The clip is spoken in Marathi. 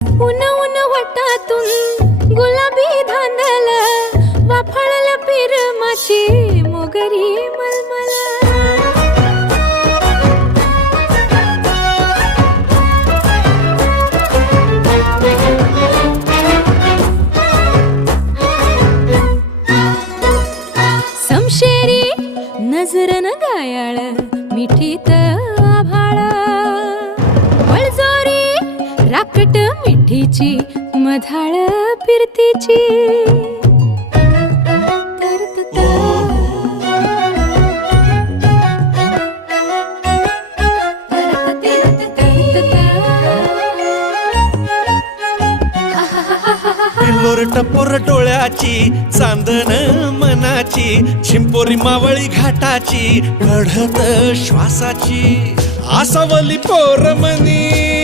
उन उन वटातून गुलाबी धांदल वाफाळल पिरमाची मोगरी मलमल. समशेरी नजरन गायाळ मिठीत आभाळ वळजोरी राकट मिठीची मधाळ फिरतीची. पिल्लोर टपोर डोळ्याची चांदन मनाची चिंपोरी मावळी घाटाची कढत श्वासाची आसावली पोरमनी